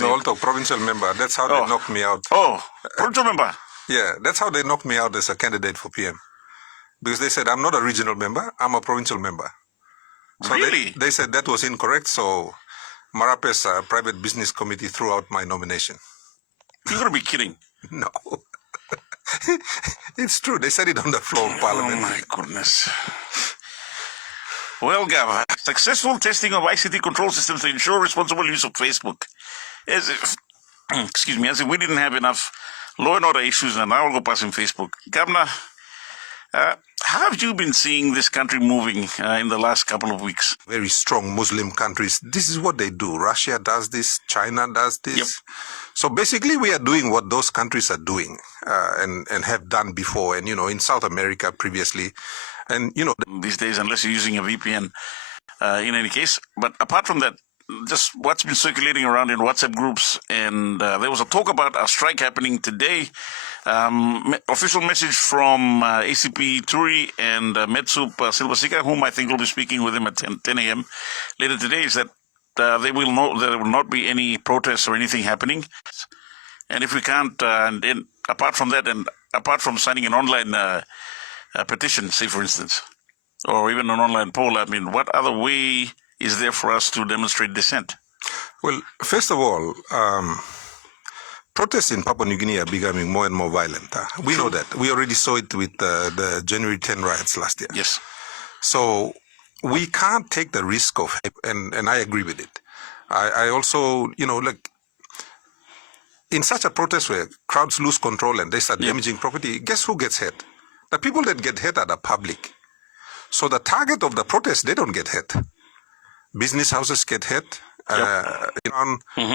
No, also provincial member. That's how they knocked me out. Oh, provincial member. Yeah, that's how they knocked me out as a candidate for PM. Because they said, I'm not a regional member, I'm a provincial member. So really? they said that was incorrect, so Marape's private business committee threw out my nomination. You're going to be kidding. No. It's true. They said it on the floor of Parliament. Oh, my goodness. Well, Gav, successful testing of ICT control systems to ensure responsible use of Facebook. As if, excuse me, as if we didn't have enough law and order issues and now we'll go passing Facebook. Governor, how have you been seeing this country moving in the last couple of weeks? Very strong Muslim countries. This is what they do. Russia does this. China does this. Yep. So basically, we are doing what those countries are doing and have done before. And, in South America previously. And, these days, unless you're using a VPN, in any case. But apart from that, just what's been circulating around in WhatsApp groups, and there was a talk about a strike happening today. Official message from ACP Turi and Metsup Silvasika, whom I think will be speaking with him at 10 a.m. later today, is that there will not be any protests or anything happening. And if we can't, and then apart from that, and apart from signing an online petition, say for instance, or even an online poll, I mean, what other way is there for us to demonstrate dissent? Well, first of all, protests in Papua New Guinea are becoming more and more violent. We know that. We already saw it with the January 10 riots last year. Yes. So we can't take the risk of, and I agree with it. I also, like, in such a protest where crowds lose control and they start damaging property, guess who gets hurt? The people that get hurt are the public. So the target of the protest, they don't get hurt. Business houses get hit.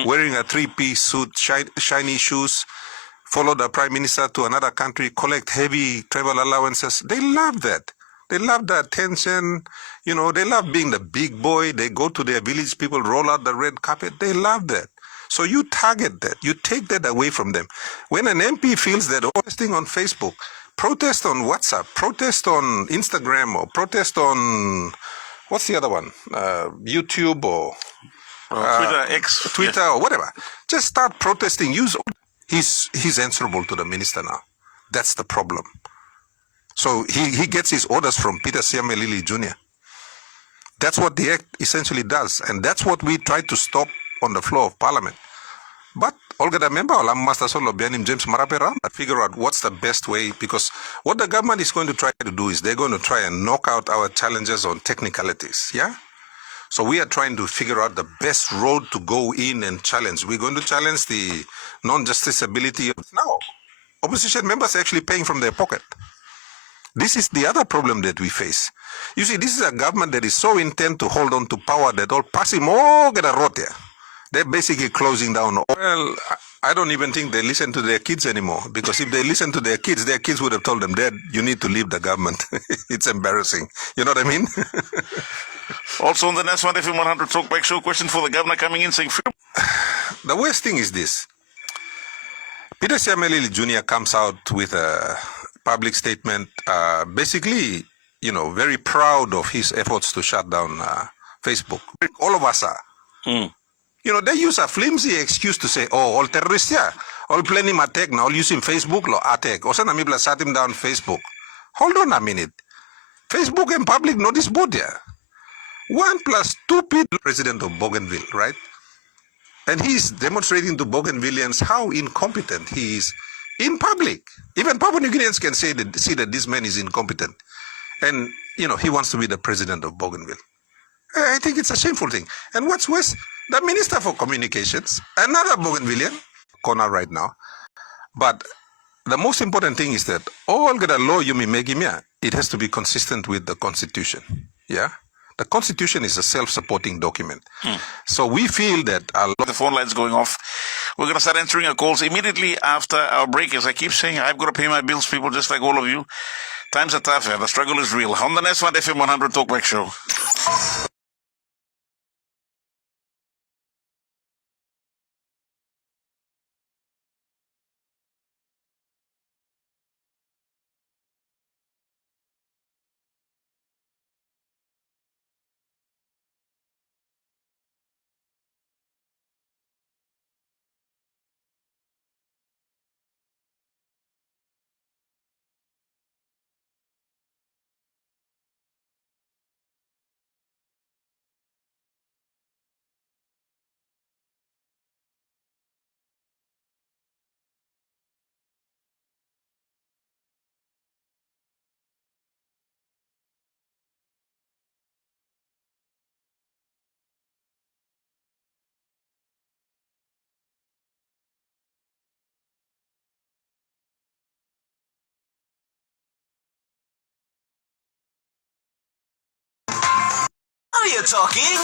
Wearing a three-piece suit, shiny shoes, follow the prime minister to another country, collect heavy travel allowances. They love that. They love the attention. They love being the big boy. They go to their village, people roll out the red carpet. They love that. So you target that. You take that away from them. When an MP feels that posting on Facebook, protest on WhatsApp, protest on Instagram, or protest on what's the other one? YouTube or Twitter, X. Twitter or whatever. Just start protesting. He's answerable to the minister now. That's the problem. So he gets his orders from Peter Siamelili Jr. That's what the act essentially does. And that's what we try to stop on the floor of Parliament. But Olga the member, Master Solo Bianim James Marapera, figure out what's the best way, because what the government is going to try to do is they're going to try and knock out our challenges on technicalities, yeah? So we are trying to figure out the best road to go in and challenge. We're going to challenge the non-justiciability. Now, opposition members are actually paying from their pocket. This is the other problem that we face. You see, this is a government that is so intent to hold on to power that all passing more get a rote. They're basically closing down. Well, I don't even think they listen to their kids anymore, because if they listen to their kids would have told them, Dad, you need to leave the government. It's embarrassing. You know what I mean? Also on the next one, FM 100 Talkback Show, question for the governor coming in saying, the worst thing is this. Peter Siamelili Jr. comes out with a public statement, basically, very proud of his efforts to shut down Facebook. All of us are. They use a flimsy excuse to say, all terrorists here, all planning attack now, all using Facebook, attack. Also, Namibla shut him down Facebook. Hold on a minute. Facebook and public notice board here. 1 + 2 people, president of Bougainville, right? And he's demonstrating to Bougainvilleans how incompetent he is in public. Even Papua New Guineans can see that this man is incompetent. And, he wants to be the president of Bougainville. I think it's a shameful thing. And what's worse, the Minister for Communications, another Bougainvillean, corner right now. But the most important thing is that all the law you may make him, it has to be consistent with the Constitution. Yeah? The Constitution is a self-supporting document. So we feel that the phone line's going off. We're going to start answering our calls immediately after our break. As I keep saying, I've got to pay my bills, people, just like all of you. Times are tough, the struggle is real. On the next one, FM 100 Talkback Show. Now you're talking.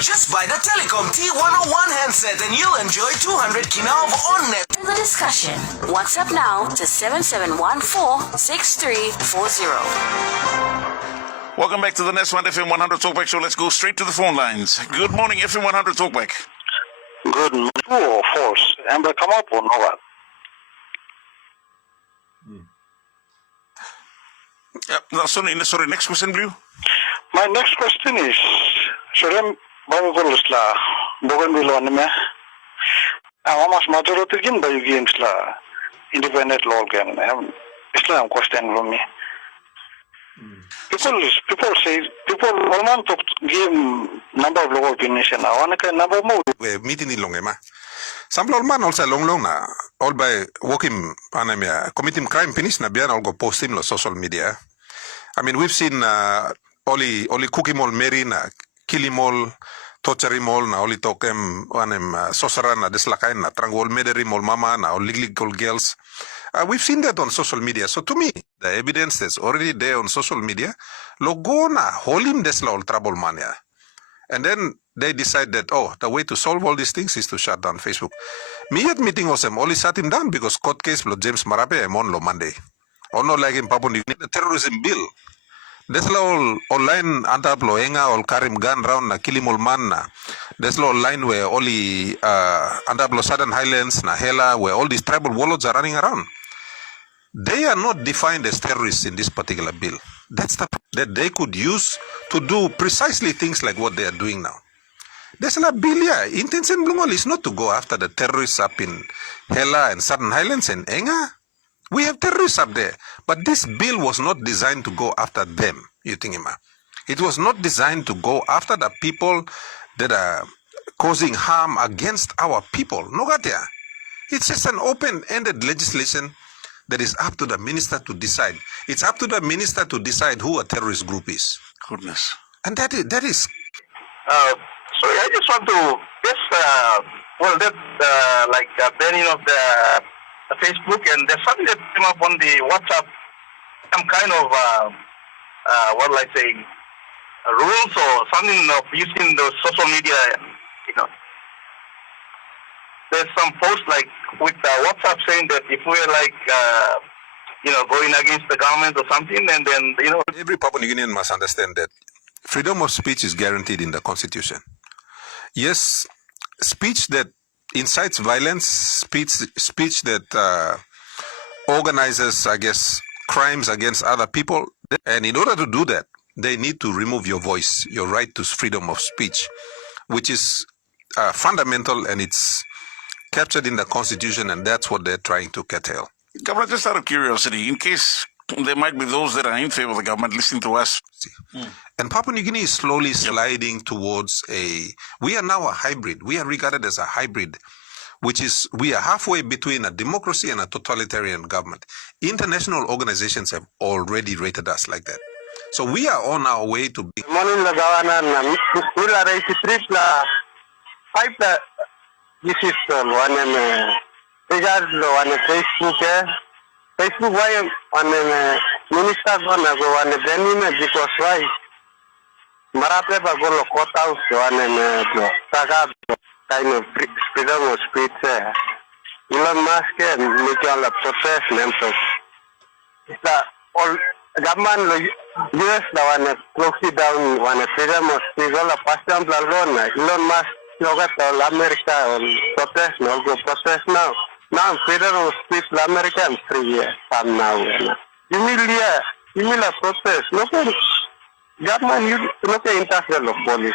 Just buy the Telecom T101 handset and you'll enjoy 200 kina of on-net. The discussion. WhatsApp now to 7714-6340. Welcome back to the Nest 1 FM 100 Talkback Show. Let's go straight to the phone lines. Good morning, FM 100 Talkback. Good morning. True or false? Amber, come up or no? Sorry, next question, Blue. My next question is, Surem Babu la Bougainville on me. How much majority game by games la independent law game? Islam question from me. People say people want to give number of local opinions now. I want to number more. We meeting in Longema. Some man also long na all by working anamia committing crime finish na bian all go post him on social media. I mean we've seen only cookie mall Mary na killing mall torture mall na only tokem anem sosara na deslakain na trangol mederi mall mama na all legal girls. We've seen that on social media. So to me, the evidence is already there on social media. Logo na holim desla all trouble mania. And then they decide that, the way to solve all these things is to shut down Facebook. Me at meeting osem only shut him down because court case lo James Marape on lo Monday. Or no like in Papua New Guinea, the terrorism bill. Desla all online antap lo enga all karim gun round na kilim all man na. Desla online where only antap lo Southern Highlands na Hela where all these tribal warlords are running around. They are not defined as terrorists in this particular bill. That's the that they could use to do precisely things like what they are doing now. There's a bill here. Intention Blungol is not to go after the terrorists up in Hela and Southern Highlands and Enga. We have terrorists up there. But this bill was not designed to go after them, you think, Ima. It was not designed to go after the people that are causing harm against our people. Nogatia. It's just an open-ended legislation that is up to the minister to decide. It's up to the minister to decide who a terrorist group is. Goodness. And that is. Sorry, I just want to banning of the Facebook, and there's something that came up on the WhatsApp, some kind of rules or something of using the social media, There's some posts like with WhatsApp saying that if we're going against the government or something, and then, Every Papua New Guinean must understand that freedom of speech is guaranteed in the Constitution. Yes, speech that incites violence, speech that organizes, I guess, crimes against other people. And in order to do that, they need to remove your voice, your right to freedom of speech, which is fundamental, and it's captured in the Constitution, and that's what they're trying to curtail. Governor, just out of curiosity, in case there might be those that are in favor of the government listening to us. And Papua New Guinea is slowly sliding towards we are now a hybrid. We are regarded as a hybrid, which is, we are halfway between a democracy and a totalitarian government. International organizations have already rated us like that. So we are on our way to be. This is one regards one Facebook why one minister gonna go one Benin because why Marape go courthouse one saga kind of freedom of speech. Elon Musk and Michael protest themselves. The all government US one close down one freedom of speech all the past time Elon Musk Look America protest now, go protest now. Now freedom of speech America and 3 years from now. You mean protest. Look at government you look at interfere of police.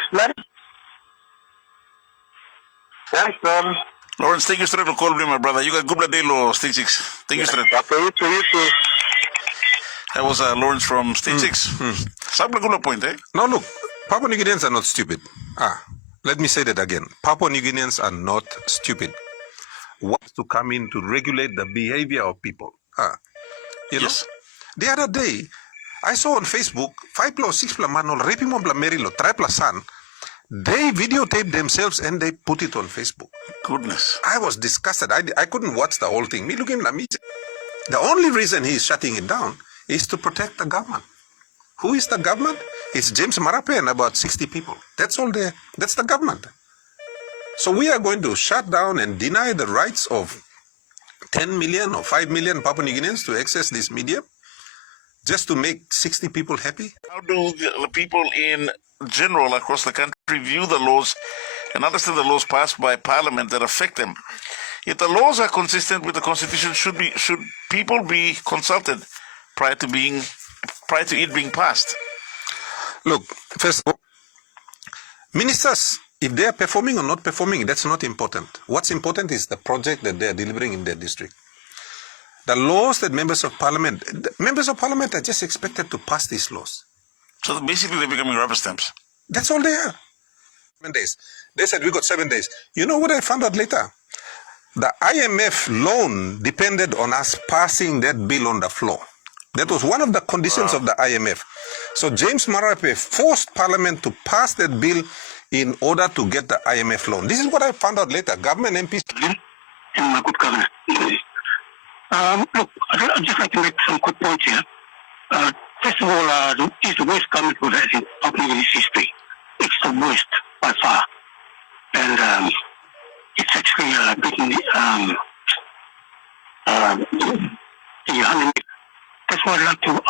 Thanks, sir. Lawrence, thank you straight to call me, my brother. You got good day, Lo, Stage 6. Thank you straight. Okay, you too. That was Lawrence from Stage 6. Some good point, eh? Now look, Papua New Guineans are not stupid. Let me say that again. Papua New Guineans are not stupid. Wants to come in to regulate the behavior of people. Yes. The other day, I saw on Facebook, 5 plus 6 plus man, raping mon merilo, 3 plus son. They videotaped themselves and they put it on Facebook. Goodness. I was disgusted. I couldn't watch the whole thing. Me looking at me. The only reason he's shutting it down is to protect the government. Who is the government? It's James Marape and about 60 people. That's all there. That's the government. So we are going to shut down and deny the rights of 10 million or 5 million Papua New Guineans to access this media just to make 60 people happy? How do the people in general across the country view the laws and understand the laws passed by Parliament that affect them? If the laws are consistent with the Constitution, should people be consulted prior to it being passed? Look, first of all, ministers, if they are performing or not performing, that's not important. What's important is the project that they are delivering in their district. The laws that members of parliament are just expected to pass these laws. So basically they're becoming rubber stamps. That's all they are. 7 days. They said we got 7 days. You know what I found out later? The IMF loan depended on us passing that bill on the floor. That was one of the conditions of the IMF. So James Marape forced Parliament to pass that bill in order to get the IMF loan. This is what I found out later. Government MPs. And my good governor. Look, I'd just like to make some quick points here. First of all, it's the worst government we've had in Papua New Guinea's history. It's the worst by far. And it's actually beaten that's why I'd like to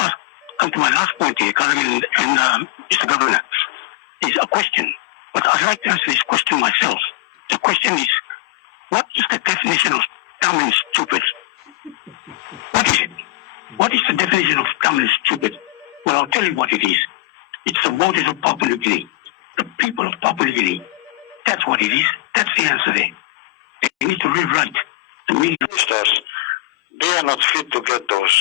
come to my last point here, Colin and Mr. Governor. Is a question. But I'd like to answer this question myself. The question is, what is the definition of dumb and stupid? What is it? What is the definition of dumb and stupid? Well, I'll tell you what it is. It's the voters of Papua New Guinea. The people of Papua New Guinea. That's what it is. That's the answer there. They need to rewrite the meaning. They are not fit to get those.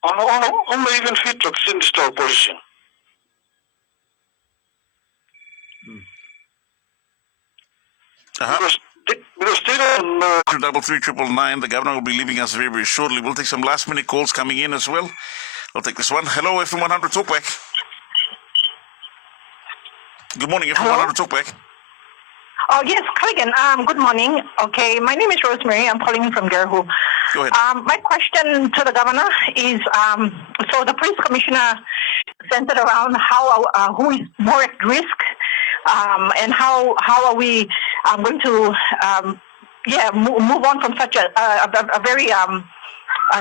Only even fit to install position. Because they don't know. 33399. The governor will be leaving us very, very shortly. We'll take some last-minute calls coming in as well. I'll take this one. Hello, FM 100 Talkback. Good morning, FM 100 Talkback. Oh, yes, Colin. Good morning. Okay, my name is Rosemary. I'm calling in from Gerhu. Go ahead. My question to the governor is, so the police commissioner centered around who is more at risk, and how are we going to move on from such a very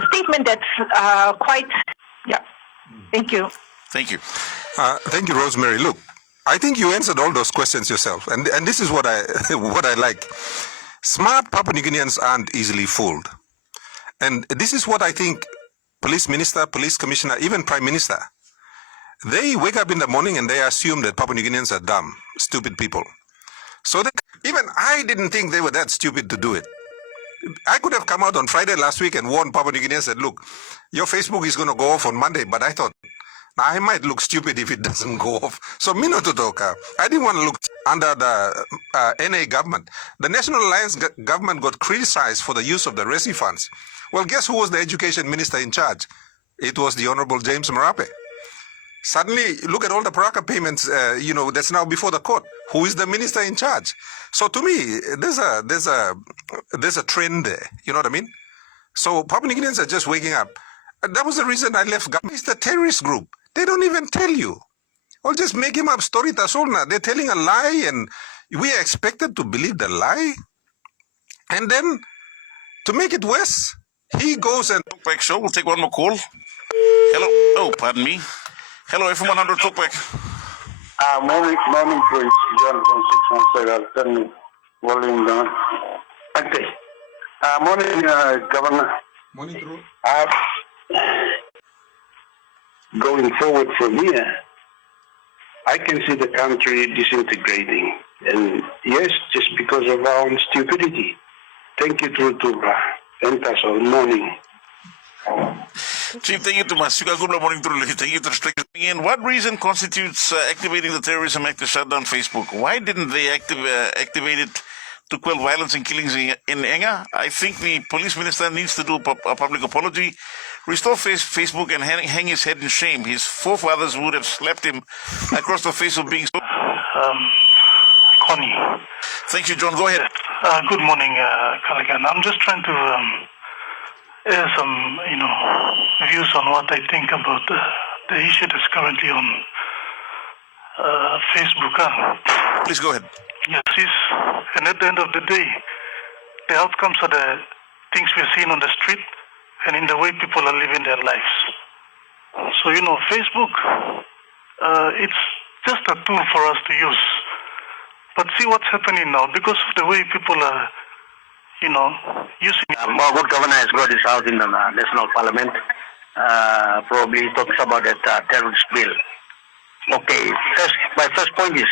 statement that's quite Thank you. Thank you. Thank you, Rosemary. Look, I think you answered all those questions yourself, and this is what I like. Smart Papua New Guineans aren't easily fooled, and this is what I think. Police minister, police commissioner, even prime minister, they wake up in the morning and they assume that Papua New Guineans are dumb, stupid people. So even I didn't think they were that stupid to do it. I could have come out on Friday last week and warned Papua New Guineans that, look, your Facebook is going to go off on Monday, but I thought, I might look stupid if it doesn't go off. So, Minototoka, I didn't want to look under the NA government. The National Alliance government got criticized for the use of the RESI funds. Well, guess who was the education minister in charge? It was the Honorable James Marape. Suddenly, look at all the Paraka payments, that's now before the court. Who is the minister in charge? So to me, there's a trend there. You know what I mean? So Papua New Guineans are just waking up. That was the reason I left government. It's the terrorist group. They don't even tell you. Or just make him up story tasolna. They're telling a lie and we are expected to believe the lie. And then to make it worse, he goes and... Talkback show. We'll take one more call. Hello. Oh, pardon me. Hello, FM 100 Talkback. Morning, Prince John from 617. I'll turn the volume down. Okay. Morning, Governor. Morning, Drew. Going forward from here, I can see the country disintegrating. And yes, just because of our own stupidity. Thank you, Drew, to end us all morning. Chief, thank you to Masuka. Good morning, Drew. Thank you to the what reason constitutes activating the Terrorism Act to shut down Facebook? Why didn't they activate it to quell violence and killings in Enga? I think the police minister needs to do a public apology, restore Facebook and hang his head in shame. His forefathers would have slapped him across the face of being so... Connie. Thank you, John. Go ahead. Good morning, Callaghan. I'm just trying to air some, views on what I think about the issue that's currently on Facebook. Please go ahead. Yes, and at the end of the day, the outcomes are the things we're seeing on the street and in the way people are living their lives. So, Facebook, it's just a tool for us to use. But see what's happening now, because of the way people are, using it. More good governor has got this out in the National Parliament. Probably talks about that terrorist bill. Okay, my first point is,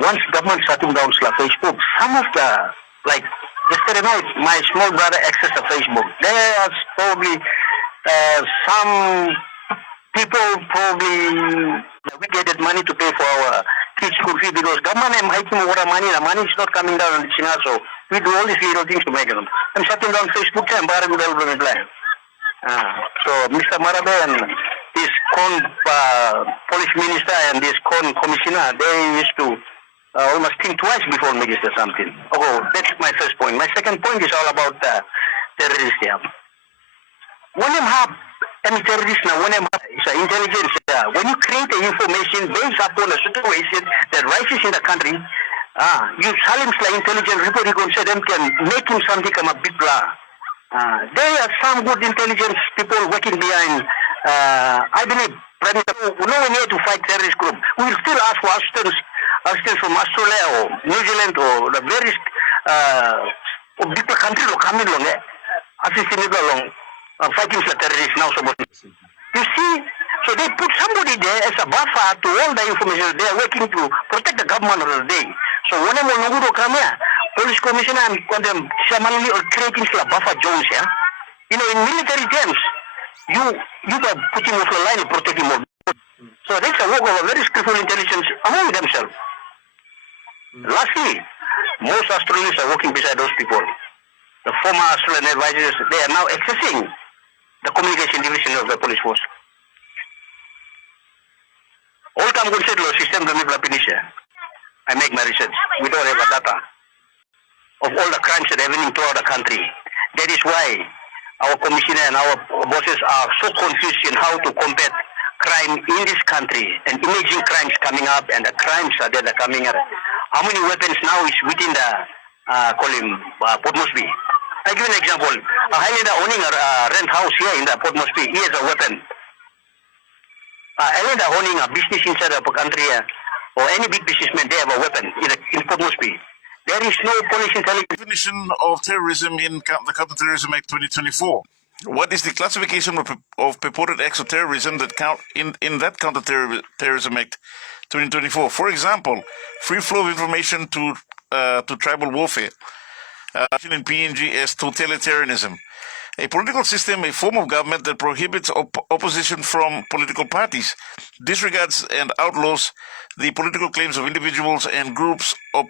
once government shutting down Facebook, some of the, like yesterday night, my small brother accessed the Facebook. There's probably some people we get money to pay for our kids' school fee because government is making more money. The money is not coming down in China, so we do all these little things to make them. I'm shutting down Facebook and so Mr. Marabe and this police minister and this commissioner, they used to almost think twice before making something. Oh, that's my first point. My second point is all about terrorism. When you have any terrorist now, when you have intelligence, when you create the information based upon a situation that rises in the country, you challenge the intelligence report, you can say them can make him something come a big blah. There are some good intelligence people working behind. I believe, no one here to fight terrorist group. We will still ask for assistance from Australia or New Zealand or the various big countries will come along, assisting along, fighting the terrorists now. You see, so they put somebody there as a buffer to all the information. They are working to protect the government of the day. So whenever Nuguro come here, police commissioner and them shamanly or creating a buffer zones here. In military terms, you are putting off the line and protecting more. So that's a work of a very skillful intelligence among themselves. Lastly, most Australians are working beside those people. The former Australian advisors, they are now accessing the communication division of the police force. All come good system I make my research. We don't have a data of all the crimes that are happening throughout the country. That is why our commissioner and our bosses are so confused in how to combat crime in this country and emerging crimes coming up and the crimes that are coming up. How many weapons now is within the Port Moresby? I give an example. A Highlander owning a rent house here in the Port Moresby, he has a weapon. A Highlander owning a business inside the country or any big businessman, they have a weapon in Port Moresby. There is no police intelligence. Definition of terrorism in the Counterterrorism Act 2024. What is the classification of purported acts of terrorism that count in that Counterterrorism Act 2024? For example, free flow of information to tribal warfare. In PNG as totalitarianism. A political system, a form of government that prohibits opposition from political parties, disregards and outlaws the political claims of individuals and groups of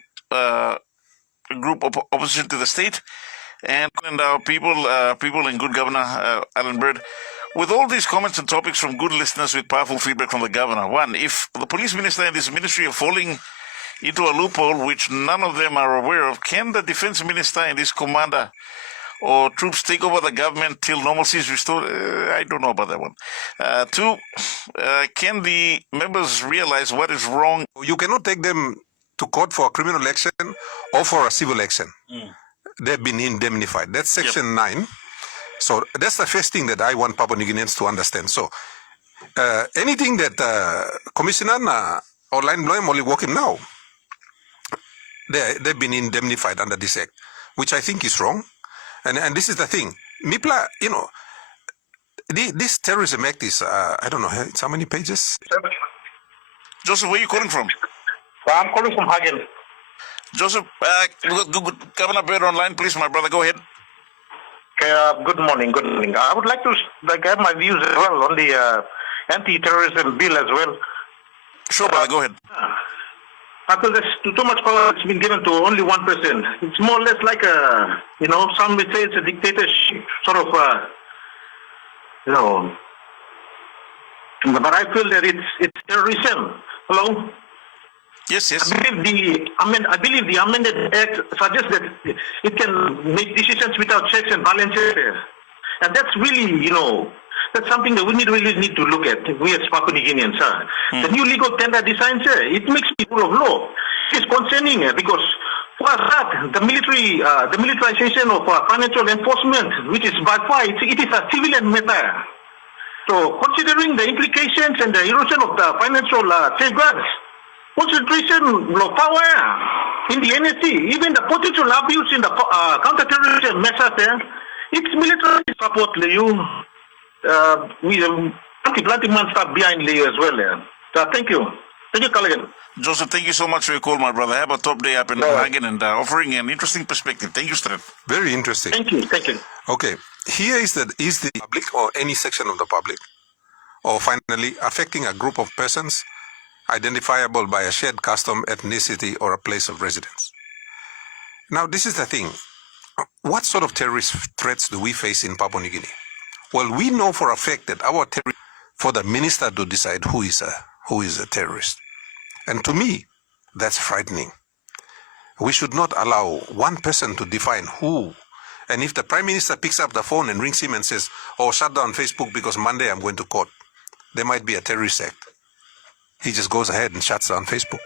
opposition to the state, and our people and good Governor Alan Bird. With all these comments and topics from good listeners with powerful feedback from the governor. One, if the police minister and this ministry are falling into a loophole which none of them are aware of, can the defense minister and his commander or troops take over the government till normalcy is restored? I don't know about that one. Two, can the members realize what is wrong? You cannot take them to court for a criminal action or for a civil action. They've been indemnified. That's section 9. So that's the first thing that I want Papua New Guineans to understand. So anything that Commissioner or Line Bloem only working now, they've been indemnified under this act, which I think is wrong. And this is the thing. MIPLA, this terrorism act is, I don't know, it's how many pages? Joseph, where are you calling from? I'm calling from Hagen. Joseph, Governor Bird online, please, my brother, go ahead. Good morning. I would like to have my views as well on the anti-terrorism bill as well. Sure, brother, go ahead. I feel there's too much power that's been given to only one person. It's more or less like some would say it's a dictatorship, sort of, But I feel that it's terrorism. Hello? Yes. I believe the amended act suggests that it can make decisions without checks and balances. And that's really, That's something that we really need to look at, we as Papua New Guineans. The new legal tender design, it makes people of law. It's concerning because for that, the militarization of financial enforcement, which is by far, it is a civilian matter. So considering the implications and the erosion of the financial safeguards, concentration of power in the NSC, even the potential abuse in the counterterrorism measures, it's military support, Liu. We anti-planting man start behind Liu as well. Thank you. Thank you, Colleague. Joseph, thank you so much for your call, my brother. Have a top day up in Hagen and offering an interesting perspective. Thank you, Stred. Very interesting. Thank you. Thank you. Okay, here is the public or any section of the public, or finally affecting a group of persons identifiable by a shared custom, ethnicity, or a place of residence. Now, this is the thing. What sort of terrorist threats do we face in Papua New Guinea? Well, we know for a fact that for the minister to decide who is a terrorist. And to me, that's frightening. We should not allow one person to define who. And if the Prime Minister picks up the phone and rings him and says, oh, shut down Facebook because Monday I'm going to court, there might be a terrorist act. He just goes ahead and shuts down Facebook.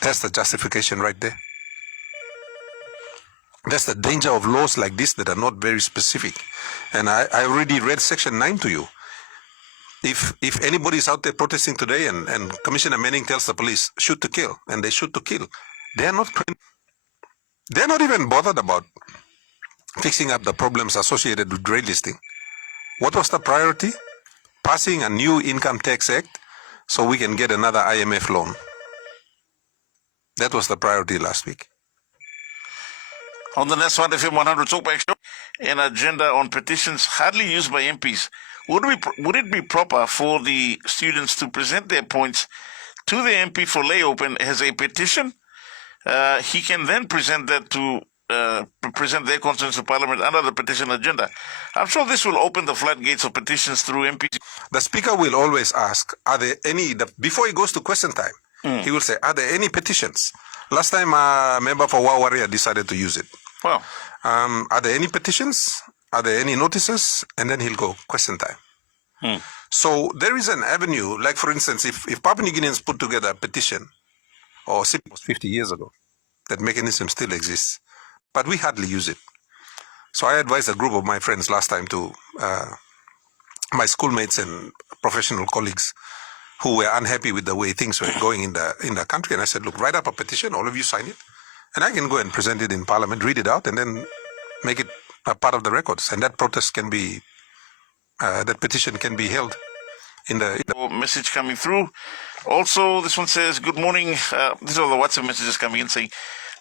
That's the justification right there. That's the danger of laws like this that are not very specific. And I already read Section 9 to you. If anybody is out there protesting today and Commissioner Manning tells the police, shoot to kill, and they shoot to kill, they're not even bothered about fixing up the problems associated with grey listing. What was the priority? Passing a new income tax act so we can get another IMF loan. That was the priority last week. On the next one, FM 100 Talkback Show, an agenda on petitions hardly used by MPs. Would it be proper for the students to present their points to the MP for lay open as a petition? He can then present that to present their concerns to Parliament under the petition agenda. I'm sure this will open the floodgates of petitions through MPs. The Speaker will always ask, are there any, before he goes to question time, he will say, are there any petitions? Last time a member for Wawaria decided to use it. Wow. Are there any petitions? Are there any notices? And then he'll go, question time. So there is an avenue, like for instance, if Papua New Guineans put together a petition, or 50 years ago, that mechanism still exists, but we hardly use it. So I advised a group of my friends last time to my schoolmates and professional colleagues who were unhappy with the way things were going in the country. And I said, look, write up a petition, all of you sign it, and I can go and present it in Parliament, read it out, and then make it a part of the records. And that protest can be, that petition can be held in the message coming through. Also, this one says, good morning. These are the WhatsApp messages coming in saying,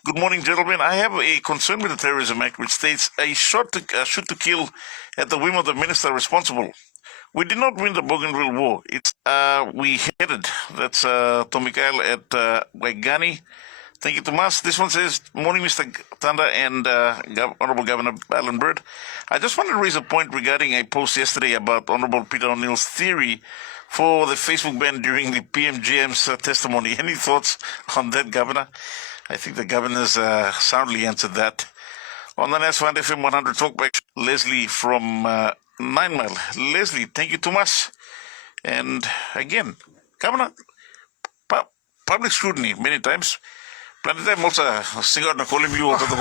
good morning, gentlemen. I have a concern with the Terrorism Act, which states a shoot to kill at the whim of the minister responsible. We did not win the Bougainville War. It's we headed. That's Tomikael at Waigani. Thank you, Tomas. This one says, morning, Mr. Tanda and Honorable Governor Alan Bird. I just wanted to raise a point regarding a post yesterday about Honorable Peter O'Neill's theory for the Facebook ban during the PMGM's testimony. Any thoughts on that, Governor? I think the Governor's soundly answered that. On the next one, FM 100 Talkback, Leslie from 9 Mile. Leslie, thank you too much. And again, Governor, public scrutiny many times. Plenty time also sing out and call him you or Tanda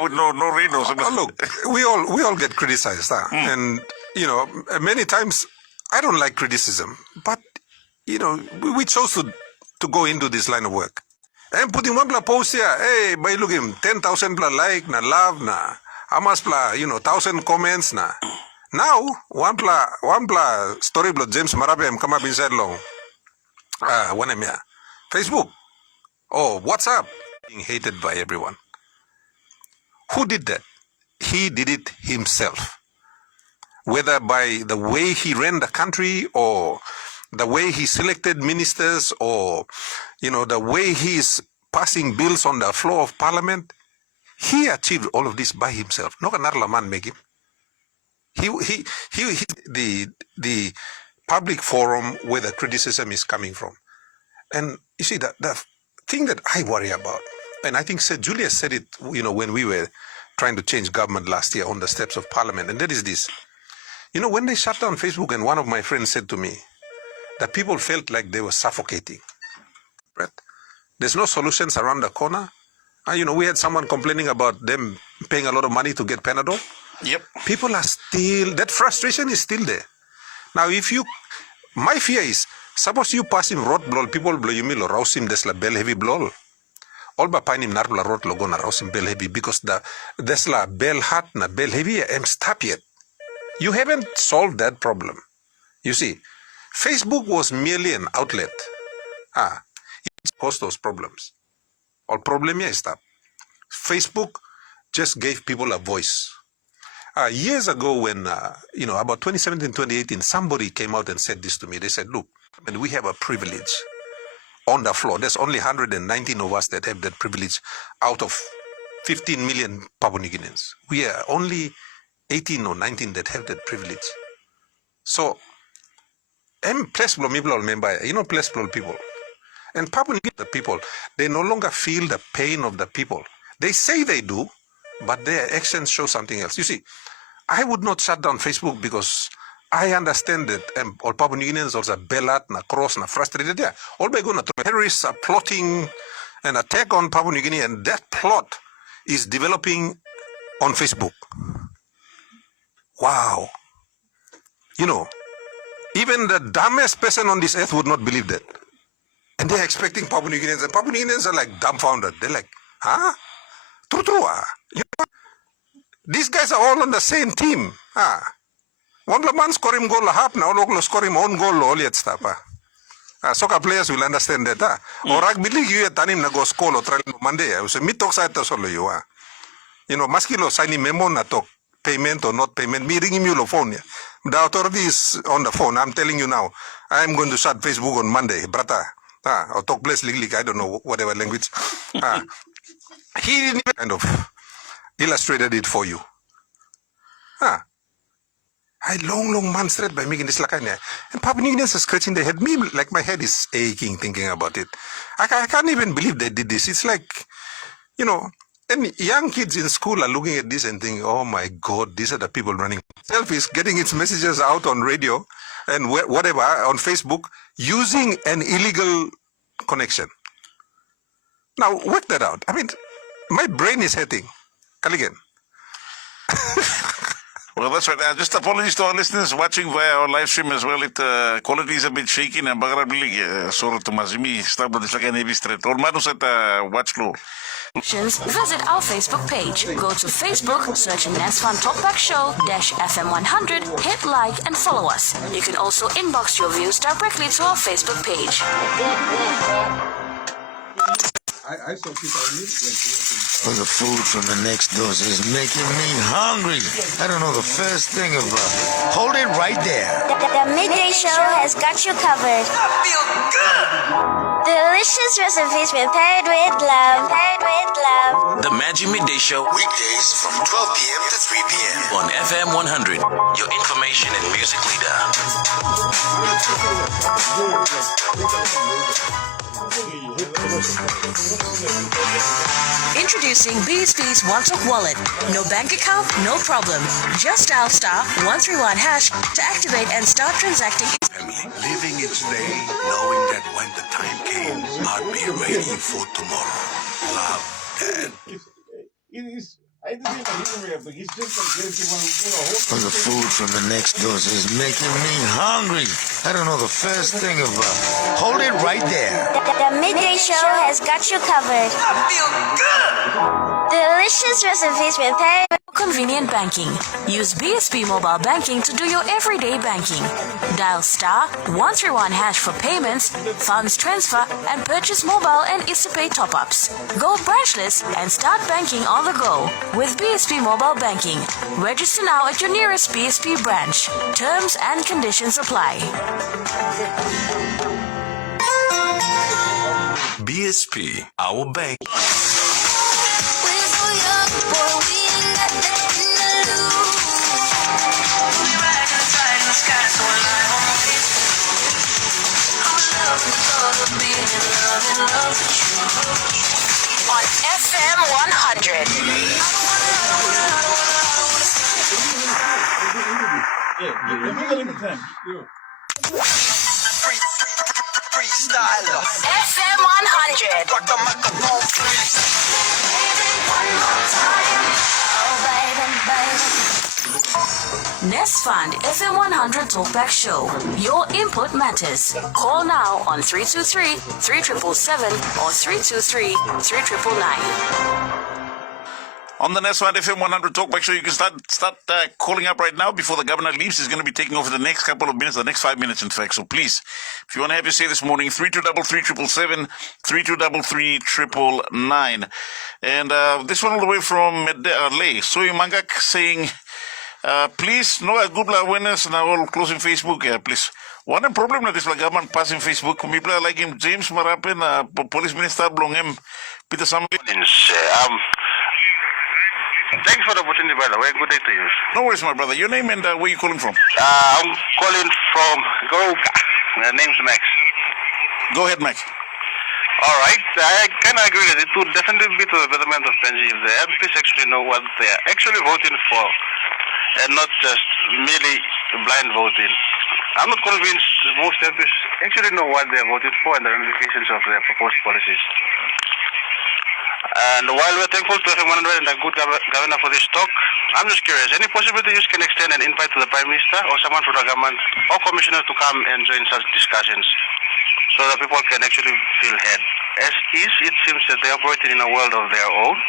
with no rain or something. Look, we all get criticized, and you know, many times I don't like criticism, but you know, we chose to go into this line of work. And putting one post here, hey, by look him 10,000 like na love na amas 1,000 comments na. Now one story blood James Marabe come up inside long. Facebook, WhatsApp, being hated by everyone. Who did that? He did it himself. Whether by the way he ran the country or the way he selected ministers or, the way he is passing bills on the floor of Parliament, he achieved all of this by himself. No another man make him. He the public forum where the criticism is coming from. And you see, the thing that I worry about, and I think Julius said it, when we were trying to change government last year on the steps of parliament, and that is this. When they shut down Facebook, and one of my friends said to me that people felt like they were suffocating, right? There's no solutions around the corner. We had someone complaining about them paying a lot of money to get Panadol. Yep. People are still, that frustration is still there. Now, my fear is, suppose you pass him road blow, people blow you or rouse him, there's la bell heavy blow. All by pain him narpla road logo na rouse him bell heavy because there's la bell hat na bell heavy am stop yet. You haven't solved that problem. You see, Facebook was merely an outlet. It caused those problems. All problem is stop. Facebook just gave people a voice. Years ago when, about 2017, 2018, somebody came out and said this to me. They said, look, we have a privilege on the floor. There's only 119 of us that have that privilege out of 15 million Papua New Guineans. We are only 18 or 19 that have that privilege. So, place people. And Papua New Guinea people, they no longer feel the pain of the people. They say they do, but their actions show something else. You see, I would not shut down Facebook because I understand that all Papua New Guineans also bellat, na cross, na frustrated. Yeah, all by going to terrorists are plotting an attack on Papua New Guinea, and that plot is developing on Facebook. Wow. Even the dumbest person on this earth would not believe that. And they're expecting Papua New Guineans, and Papua New Guineans are like dumbfounded. They're like, huh? True. These guys are all on the same team. One man score him goal half now, local score him own goal all yet stop. Soccer players will understand that. Or rugby league you at tanim na go school or trial Monday. So me talk side to solo you. Maskilo signing memo na talk payment or not payment. Me ringing you the phone. The authority is on the phone. I'm telling you now. I am going to shut Facebook on Monday, brata. Or talk place legally. I don't know whatever language. He kind of illustrated it for you. I long months straight by making this like and Papua New Guineans are scratching their head. Me, like my head is aching thinking about it. I can't even believe they did this. It's like, and young kids in school are looking at this and thinking, oh my God, these are the people running. Selfies, getting its messages out on radio and whatever, on Facebook, using an illegal connection. Now, work that out. I mean, my brain is hurting. Kaligan. Well, that's right. Just apologies to our listeners watching via our live stream as well. It quality is a bit shaky and bagarabili sort of mazimi start with like an heavy straight. Or manus at watch low. Visit our Facebook page. Go to Facebook, search Nasfan Talkback Show -FM100, hit like and follow us. You can also inbox your views directly to our Facebook page. I saw people the food from the next door is making me hungry. I don't know the first thing about it. Hold it right there. The midday show has got you covered. I feel good. Delicious recipes prepared with love. The Magic Midday Show, Weekdays from 12 p.m. to 3 p.m. on FM 100, your information and music leader. Introducing BSP's One Talk Wallet. No bank account, no problem. Just dial *131# to activate and start transacting. Family, living each day, knowing that when the time came, I'd be ready for tomorrow. Love, Dad. The food from the next door is making me hungry. I don't know the first thing about it. Hold it right there. The midday show has got you covered. I feel good. Delicious recipes prepared. Convenient banking. Use BSP mobile banking to do your everyday banking. Dial *131# for payments, funds transfer, and purchase mobile and ISAPay top-ups. Go branchless and start banking on the go with BSP mobile banking. Register now at your nearest BSP branch. Terms and conditions apply. BSP, our bank. On FM 100. FM 100. Nest Fund FM 100 Talkback Show. Your input matters. Call now on 323-3777 or 323-3999. On the next one, FM 100 Talkback Show, you can start calling up right now before the governor leaves. He's going to be taking over the next couple of minutes, the next 5 minutes, in fact. So please, if you want to have your say this morning, 3233-777, 3233-999. And this one all the way from Lay, Soy Mangak saying, please, no good awareness now all closing Facebook, please. One problem that is the government passing Facebook, people like him, James Marapen, police minister, belong him, Peter Sam. Thanks for the opportunity, brother. Very good day to you. No worries, my brother. Your name and where you calling from? I'm calling from Goruka. The name's Max. Go ahead, Max. All right. I can agree that it would definitely be to the betterment of PNG if the MPs actually know what they are actually voting for and not just merely blind voting. I'm not convinced most MPs actually know what they are voting for and the ramifications of their proposed policies. And while we're thankful to FM 100 and a good governor for this talk, I'm just curious, any possibility you can extend an invite to the Prime Minister or someone from the government or commissioner to come and join such discussions so that people can actually feel heard? As is, it seems that they're operating in a world of their own.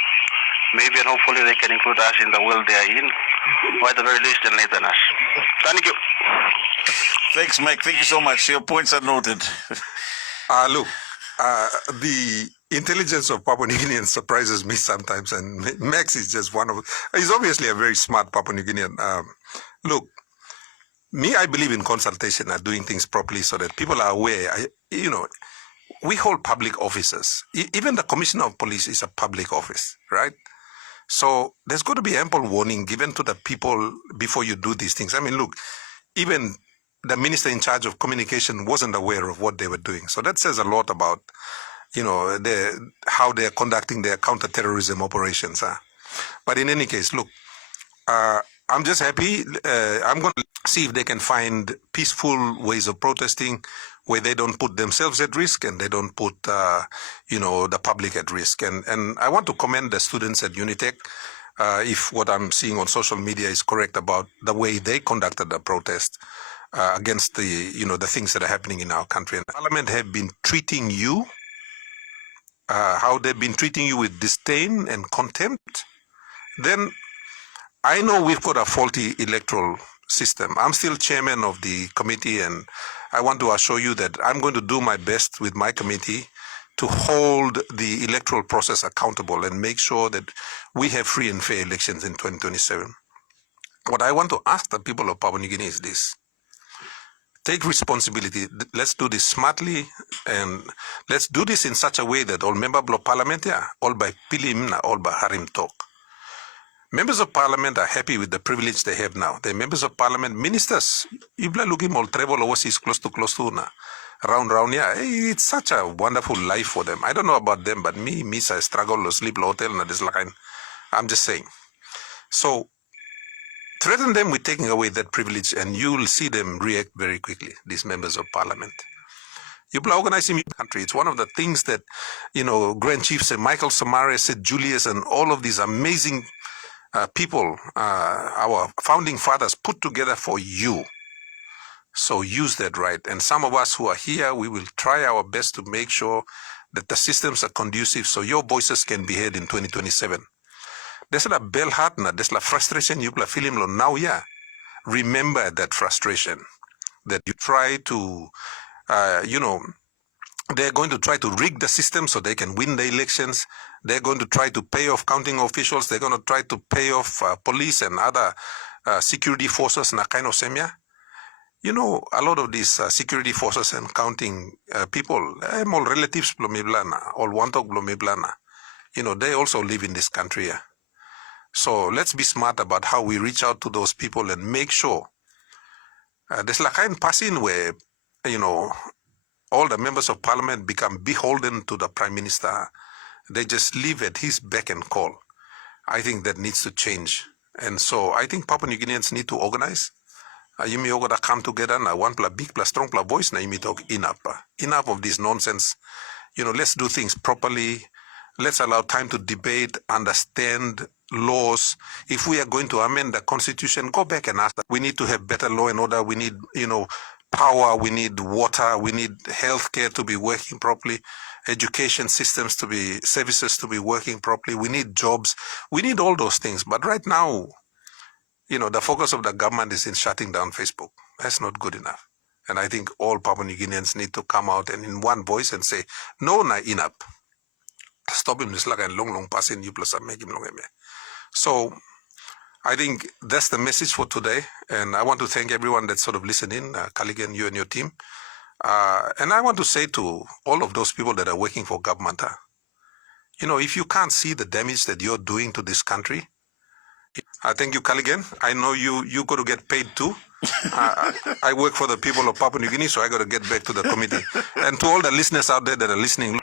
Maybe and hopefully they can include us in the world they are in, or at the very least enlighten us. Thank you. Thanks, Mike. Thank you so much. Your points are noted. Look, the intelligence of Papua New Guineans surprises me sometimes, and Max is just one of. He's obviously a very smart Papua New Guinean. Look, I believe in consultation and doing things properly so that people are aware. We hold public offices. Even the Commissioner of Police is a public office, right? So there's got to be ample warning given to the people before you do these things. I mean, look, even the minister in charge of communication wasn't aware of what they were doing. So that says a lot about, how they're conducting their counterterrorism operations. But in any case, look, I'm just happy. I'm going to see if they can find peaceful ways of protesting where they don't put themselves at risk and they don't put, the public at risk. And I want to commend the students at Unitec, if what I'm seeing on social media is correct about the way they conducted the protest against the things that are happening in our country. And Parliament have been treating you, how they've been treating you with disdain and contempt, then I know we've got a faulty electoral system. I'm still chairman of the committee, and I want to assure you that I'm going to do my best with my committee to hold the electoral process accountable and make sure that we have free and fair elections in 2027. What I want to ask the people of Papua New Guinea is this. Take responsibility. Let's do this smartly, and let's do this in such a way that all members of parliament, all by pilim, all by harim talk. Members of parliament are happy with the privilege they have now. They're members of parliament, ministers. Ibla looking all travel overseas close to na. Round, it's such a wonderful life for them. I don't know about them, but me, I struggle to sleep in hotel na this line. I'm just saying. So, threaten them with taking away that privilege, and you will see them react very quickly, these members of parliament. You organize in your country. It's one of the things that, Grand Chief said, Michael Samare said, Julius, and all of these amazing people, our founding fathers put together for you. So use that right. And some of us who are here, we will try our best to make sure that the systems are conducive so your voices can be heard in 2027. There's a bell heart, there's a frustration you play feeling now, remember that frustration, that you try to, they're going to try to rig the system so they can win the elections. They're going to try to pay off counting officials. They're going to try to pay off police and other security forces na kind of semia. A lot of these security forces and counting people, all relatives blomiblana, all wantok blomiblana. They also live in this country. So let's be smart about how we reach out to those people and make sure there's a kind of passing where, all the members of parliament become beholden to the prime minister. They just live at his beck and call. I think that needs to change. And so I think Papua New Guineans need to organize. Yumi yogoda come together na one plus big plus strong plus voice na yumi talk enough. Enough of this nonsense. Let's do things properly. Let's allow time to debate, understand laws. If we are going to amend the constitution, go back and ask that. We need to have better law and order. We need, power. We need water. We need healthcare to be working properly. Education systems services to be working properly. We need jobs. We need all those things. But right now, the focus of the government is in shutting down Facebook. That's not good enough. And I think all Papua New Guineans need to come out and in one voice and say, no, na enough. Stop him this like a long passing you plus make him long. So I think that's the message for today. And I want to thank everyone that's sort of listening, Kaligan, you and your team. And I want to say to all of those people that are working for government, if you can't see the damage that you're doing to this country, thank you, Kaligan. I know you got to get paid too. I work for the people of Papua New Guinea, so I got to get back to the committee. And to all the listeners out there that are listening,